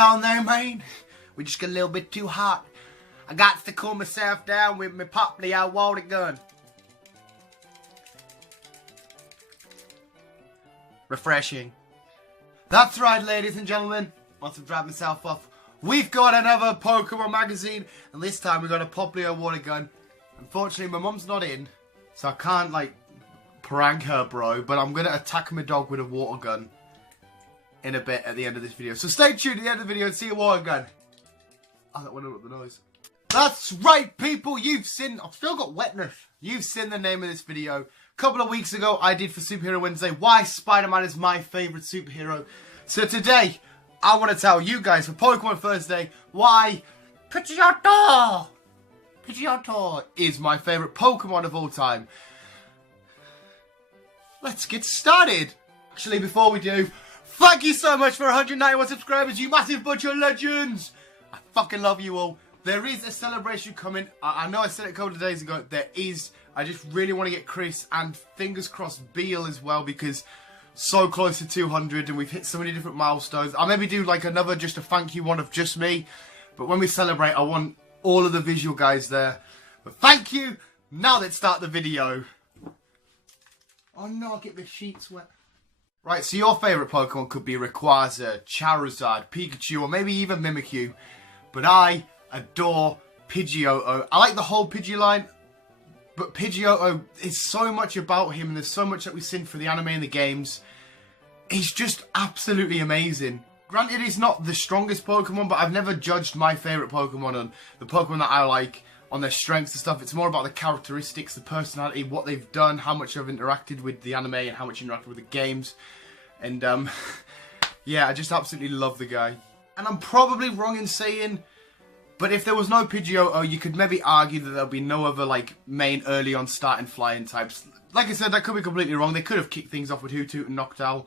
down there, man. We just got a little bit too hot. I got to cool myself down with my Pidgeotto water gun. Refreshing. That's right, ladies and gentlemen. Once I've dropped myself off, we've got another Pokemon magazine, and this time we've got a Pidgeotto water gun. Unfortunately, my mum's not in, so I can't, like, prank her, bro, but I'm gonna attack my dog with a water gun in a bit at the end of this video. So stay tuned at the end of the video and see a water gun. Oh, that went up the nose. That's right, people, you've seen, I've still got wetness. You've seen the name of this video. A couple of weeks ago, I did for Superhero Wednesday why Spider-Man is my favourite superhero. So today, I want to tell you guys for Pokemon Thursday why Pidgeotto is my favourite Pokemon of all time. Let's get started. Actually, before we do, thank you so much for 191 subscribers, you massive bunch of legends. I fucking love you all. There is a celebration coming. I know I said it a couple of days ago. There is. I just really want to get Chris and fingers crossed Beal as well, because so close to 200 and we've hit so many different milestones. I'll maybe do like another just a thank you one of just me. But when we celebrate, I want all of the visual guys there. But thank you. Now let's start the video. Oh no, I'll get the sheets wet. Right, so your favourite Pokemon could be Rayquaza, Charizard, Pikachu, or maybe even Mimikyu. But I adore Pidgeotto. I like the whole Pidgey line, but Pidgeotto is so much about him, and there's so much that we've seen for the anime and the games. He's just absolutely amazing. Granted, he's not the strongest Pokemon, but I've never judged my favourite Pokemon on the Pokemon that I like, on their strengths and stuff. It's more about the characteristics, the personality, what they've done, how much I've interacted with the anime and how much I've interacted with the games. And yeah, I just absolutely love the guy. And I'm probably wrong in saying, but if there was no Pidgeotto, you could maybe argue that there'll be no other like main early on starting flying types. Like I said, that could be completely wrong. They could have kicked things off with Hoothoot and Noctowl.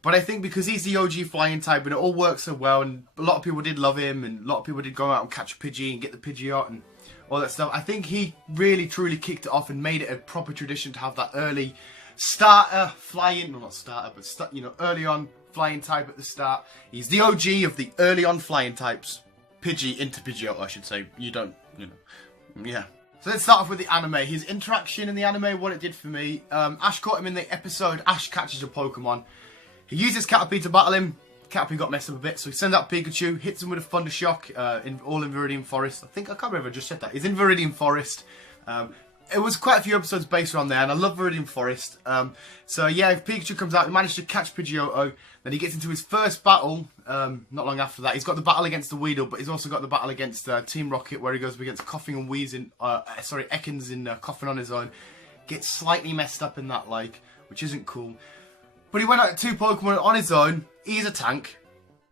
But I think because he's the OG flying type and it all works so well, and a lot of people did love him, and a lot of people did go out and catch a Pidgey and get the Pidgeot and all that stuff. I think he really truly kicked it off and made it a proper tradition to have that early starter flying, well not starter, but you know, early on flying type at the start. He's the OG of the early on flying types. Pidgey into Pidgeotto, I should say. You don't, you know, yeah. So let's start off with the anime. His interaction in the anime, what it did for me. Ash caught him in the episode Ash Catches a Pokemon. He uses Caterpie to battle him. Caterpie got messed up a bit, so he sends out Pikachu, hits him with a Thunder Shock, in Viridian Forest. I can't remember if I just said that. He's in Viridian Forest. It was quite a few episodes based around there, and I love Viridian Forest. So yeah, if Pikachu comes out, he managed to catch Pidgeotto. Then he gets into his first battle, not long after that. He's got the battle against the Weedle, but he's also got the battle against Team Rocket, where he goes against Coughing and Wheezing, Ekans in Coughing on his own. Gets slightly messed up in that, like, which isn't cool. But he went out to 2 Pokemon on his own. He's a tank.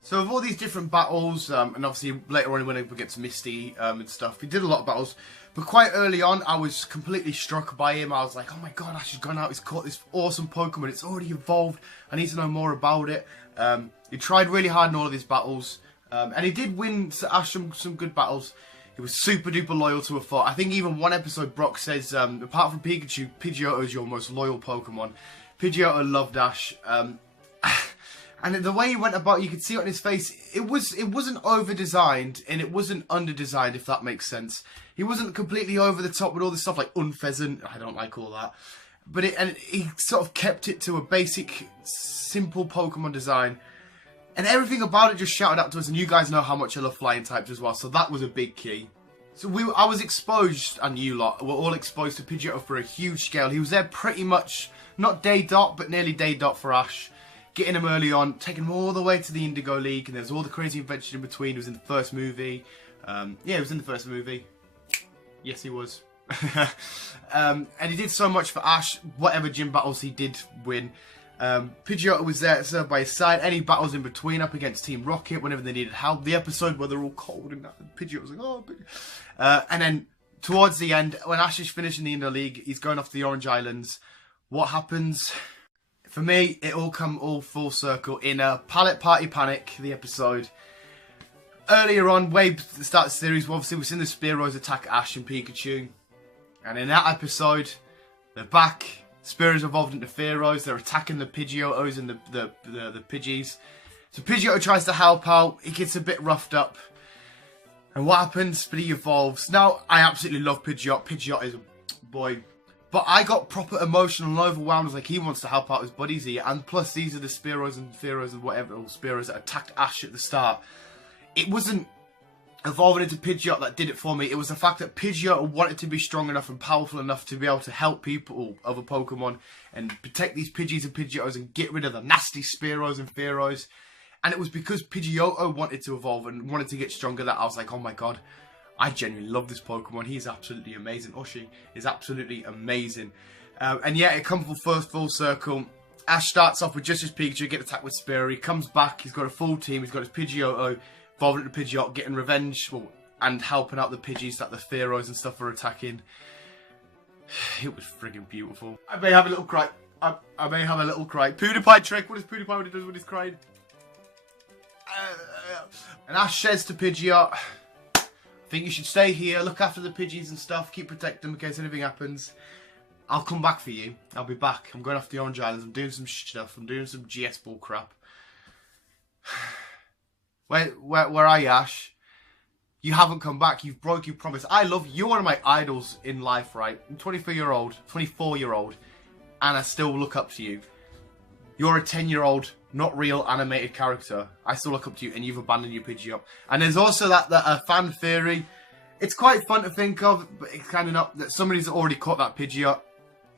So with all these different battles, and obviously later on he went up against Misty and stuff, he did a lot of battles. But quite early on, I was completely struck by him. I was like, oh my god, Ash has gone out, he's caught this awesome Pokemon, it's already evolved, I need to know more about it. He tried really hard in all of his battles, and he did win Ash some good battles. He was super duper loyal to a fault. I think even one episode Brock says, apart from Pikachu, Pidgeotto is your most loyal Pokemon. Pidgeotto loved Ash. And the way he went about, you could see it on his face, it wasn't over-designed, and it wasn't under-designed, if that makes sense. He wasn't completely over the top with all this stuff like Unpheasant. I don't like all that. But he sort of kept it to a basic, simple Pokemon design. And everything about it just shouted out to us, and you guys know how much I love flying types as well, so that was a big key. So I was exposed, and you lot were all exposed to Pidgeotto for a huge scale. He was there pretty much, not day dot, but nearly day dot for Ash. Getting him early on, taking him all the way to the Indigo League, and there's all the crazy adventures in between. He was in the first movie. Yeah, he was in the first movie. Yes, he was. And he did so much for Ash, whatever gym battles he did win. Pidgeotto was there to serve by his side. Any battles in between, up against Team Rocket, whenever they needed help. The episode where they're all cold and Pidgeotto was like, oh, and then towards the end, when Ash is finishing the Indigo League, he's going off to the Orange Islands. What happens? For me, it all come full circle in a Palette Party Panic, the episode. Earlier on, way at the start of the series, obviously we've seen the Spearows attack Ash and Pikachu. And in that episode, they're back. Spearows evolved into Fearows. They're attacking the Pidgeottos and the Pidgeys. So Pidgeotto tries to help out. He gets a bit roughed up. And what happens? But he evolves. Now, I absolutely love Pidgeotto. Pidgeotto is a boy. But I got proper emotional and overwhelmed. Like, he wants to help out his buddies here. And plus, these are the Spearows and Fearows and whatever, or Spearows that attacked Ash at the start. It wasn't evolving into Pidgeotto that did it for me. It was the fact that Pidgeotto wanted to be strong enough and powerful enough to be able to help people, other Pokemon, and protect these Pidgeys and Pidgeottos and get rid of the nasty Spearows and Fearows. And it was because Pidgeotto wanted to evolve and wanted to get stronger that I was like, oh my god, I genuinely love this Pokemon. He's absolutely amazing. Or she is absolutely amazing. And yeah, it comes full circle. Ash starts off with just his Pikachu, get attacked with Spearow. He comes back, he's got a full team, he's got his Pidgeotto, evolving into Pidgeotto, getting revenge, well, and helping out the Pidgeys that the Fearows and stuff are attacking. It was friggin' beautiful. I may have a little cry. I may have a little cry. PewDiePie trick. What is PewDiePie when he does when he's crying? And Ash says to Pidgeotto, I think you should stay here, look after the Pidgeys and stuff, keep protecting them in case anything happens. I'll come back for you. I'll be back. I'm going off the Orange Islands. I'm doing some stuff. I'm doing some GS bull crap. Where are you, Ash? You haven't come back. You've broke your promise. I love you. You're one of my idols in life, right? I'm 24-year-old, and I still look up to you. You're a 10-year-old, not real animated character. I still look up to you, and you've abandoned your Pidgeotto. And there's also that fan theory. It's quite fun to think of, but it's kind of not. That somebody's already caught that Pidgeotto,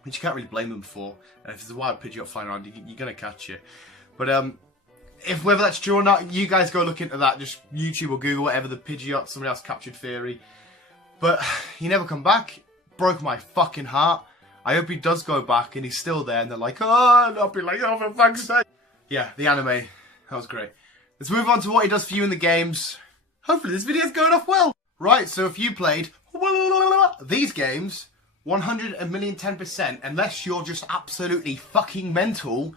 which you can't really blame them for. And if there's a wild Pidgeotto flying around, you're gonna catch it. But if whether that's true or not, you guys go look into that. Just YouTube or Google, whatever, the Pidgeotto somebody else captured theory. But he never come back. Broke my fucking heart. I hope he does go back and he's still there and they're like, oh, and I'll be like, oh, for fuck's sake. Yeah, the anime. That was great. Let's move on to what he does for you in the games. Hopefully this video's going off well. Right, so if you played these games 100,000,010%, unless you're just absolutely fucking mental,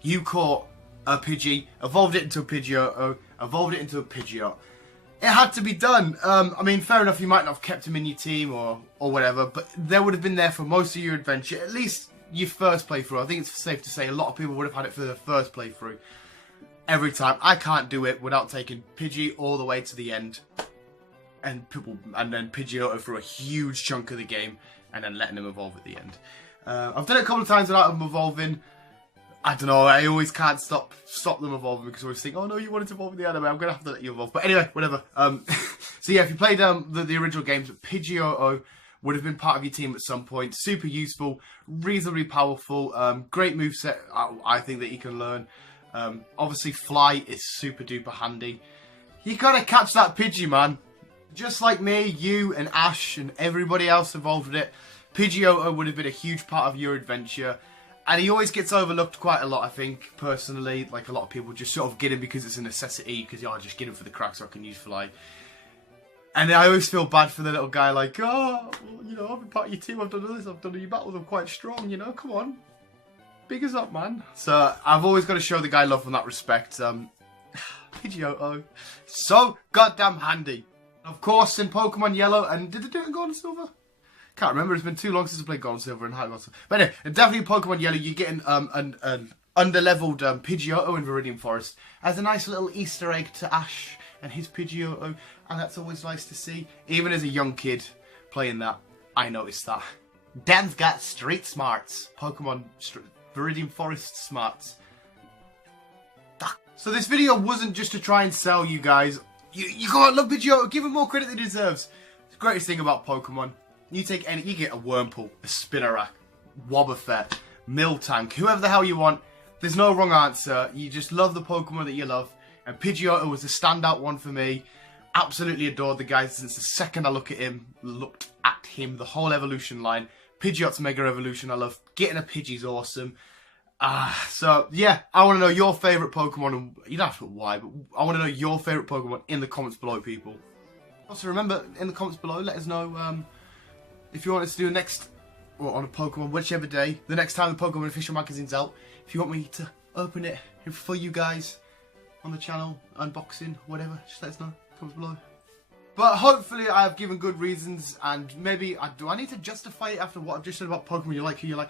you caught a Pidgey, evolved it into a Pidgeotto, evolved it into a Pidgeotto. It had to be done. I mean, fair enough, you might not have kept him in your team or whatever, but they would have been there for most of your adventure, at least your first playthrough. I think it's safe to say a lot of people would have had it for their first playthrough. Every time. I can't do it without taking Pidgey all the way to the end. And then Pidgeotto for a huge chunk of the game, and then letting him evolve at the end. I've done it a couple of times without him evolving. I don't know, I always can't stop them evolving because I always think, oh no, you wanted to evolve in the anime, I'm going to have to let you evolve. But anyway, whatever. So yeah, if you played the original games, Pidgeotto would have been part of your team at some point. Super useful, reasonably powerful, great moveset, I think, that you can learn. Obviously, Fly is super duper handy. You gotta catch that Pidgey, man. Just like me, you and Ash and everybody else involved with it, Pidgeotto would have been a huge part of your adventure. And he always gets overlooked quite a lot, I think, personally. Like, a lot of people just sort of get him because it's a necessity, because, oh, just get him for the crack so I can use Fly. And I always feel bad for the little guy, like, oh, well, you know, I've been part of your team, I've done this, I've done your battles, I'm quite strong, you know, come on. Big as up, man. So, I've always got to show the guy love from that respect. Pidgeotto, so goddamn handy. Of course, in Pokemon Yellow, and did they do it in Gold and Silver? Can't remember, it's been too long since I played Gold and Silver and High Gold. But anyway, definitely in Pokemon Yellow, you're getting an under-leveled Pidgeotto in Viridian Forest as a nice little Easter egg to Ash and his Pidgeotto, and that's always nice to see. Even as a young kid playing that, I noticed that. Dan's got street smarts. Pokemon Viridian Forest smarts. So this video wasn't just to try and sell you guys. You gotta love Pidgeotto, give him more credit than he deserves. The greatest thing about Pokemon, you take any, you get a Wurmple, a Spinarak, Wobbuffet, Miltank, whoever the hell you want. There's no wrong answer. You just love the Pokemon that you love. And Pidgeotto was the standout one for me. Absolutely adored the guy since the second I looked at him, the whole evolution line. Pidgeotto's Mega Evolution, I love. Getting a Pidgey's awesome. So yeah, I want to know your favourite Pokemon, and you don't have to put why, but I want to know your favourite Pokemon in the comments below, people. Also remember, in the comments below, let us know if you want us to do next, or on a Pokemon, whichever day, the next time the Pokemon official magazine's out, if you want me to open it for you guys on the channel, unboxing, whatever, just let us know, comments below. But hopefully I have given good reasons, and maybe, do I need to justify it after what I've just said about Pokemon you like, who you like?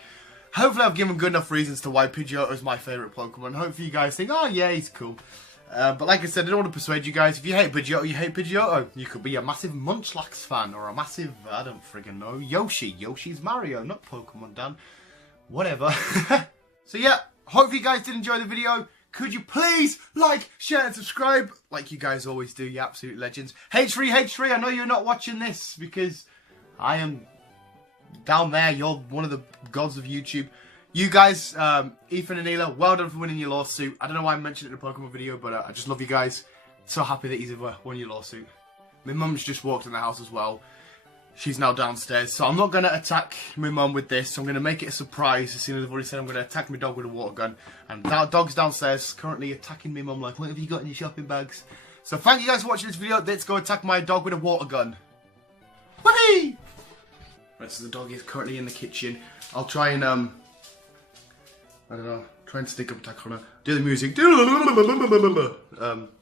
Hopefully I've given good enough reasons to why Pidgeotto is my favourite Pokemon. Hopefully you guys think, oh yeah, he's cool. But like I said, I don't want to persuade you guys. If you hate Pidgeotto, you hate Pidgeotto. You could be a massive Munchlax fan or a massive, I don't friggin' know, Yoshi. Yoshi's Mario, not Pokemon, Dan. Whatever. So yeah, hope you guys did enjoy the video. Could you please like, share and subscribe like you guys always do, you absolute legends. H3, I know you're not watching this because I am down there. You're one of the gods of YouTube. You guys, Ethan and Ela, well done for winning your lawsuit. I don't know why I mentioned it in a Pokemon video, but I just love you guys. So happy that he's won your lawsuit. My mum's just walked in the house as well. She's now downstairs, so I'm not going to attack my mum with this. So I'm going to make it a surprise. As soon as I've already said I'm going to attack my dog with a water gun. And that dog's downstairs, currently attacking my mum like, what have you got in your shopping bags? So thank you guys for watching this video. Let's go attack my dog with a water gun. Whee! Right, so the dog is currently in the kitchen. I'll try and, I don't know, try and stick up attack on her. Do the music. Does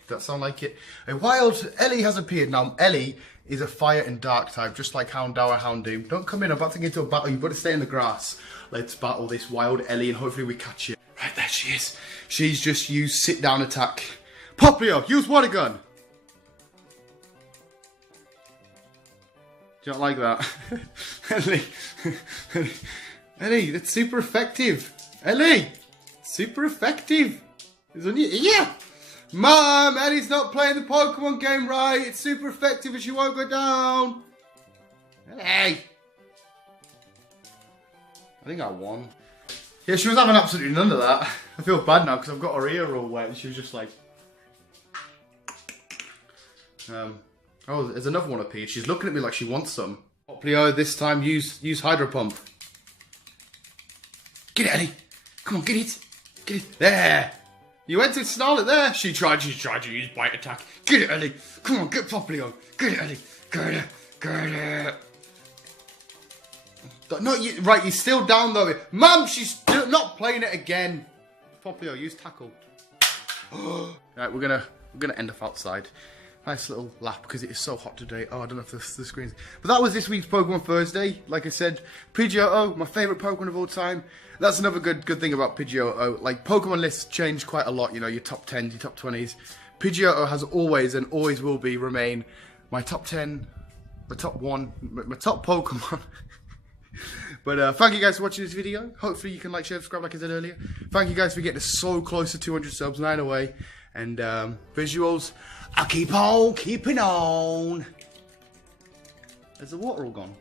that sound like it? A wild Ellie has appeared. Now, Ellie is a fire and dark type, just like Houndour, Houndoom. Don't come in, I'm about to get into a battle. You've got to stay in the grass. Let's battle this wild Ellie and hopefully we catch it. Right, there she is. She's just used sit down attack. Poplio, use water gun. Do you not like that? Ellie. Ellie, that's super effective. Ellie, super effective. It's on your ear. Mom, Ellie's not playing the Pokemon game right. It's super effective and she won't go down. Ellie. I think I won. Yeah, she was having absolutely none of that. I feel bad now because I've got her ear all wet and she was just like... Oh, there's another one appeared. She's looking at me like she wants some. Poplio, this time use Hydro Pump. Get it, Ellie. Come on, get it. Get it. There. You went to snarl it there. She tried to use Bite Attack. Get it, Ellie. Come on, get Poplio. Get it, Ellie. Get it. Get it. No, right, you're still down though. Mum, she's still not playing it again. Poplio, use Tackle. Right, we're gonna end up outside. Nice little lap because it is so hot today. Oh, I don't know if the screen's... But that was this week's Pokemon Thursday. Like I said, Pidgeotto, my favourite Pokemon of all time. That's another good thing about Pidgeotto. Like, Pokemon lists change quite a lot, you know, your top 10s, your top 20s. Pidgeotto has always and always will be remain my top 10, my top 1, my top Pokemon. But thank you guys for watching this video. Hopefully you can like, share, subscribe like I said earlier. Thank you guys for getting us so close to 200 subs, 9 away. And visuals, I'll keep on keeping on. Is the water all gone?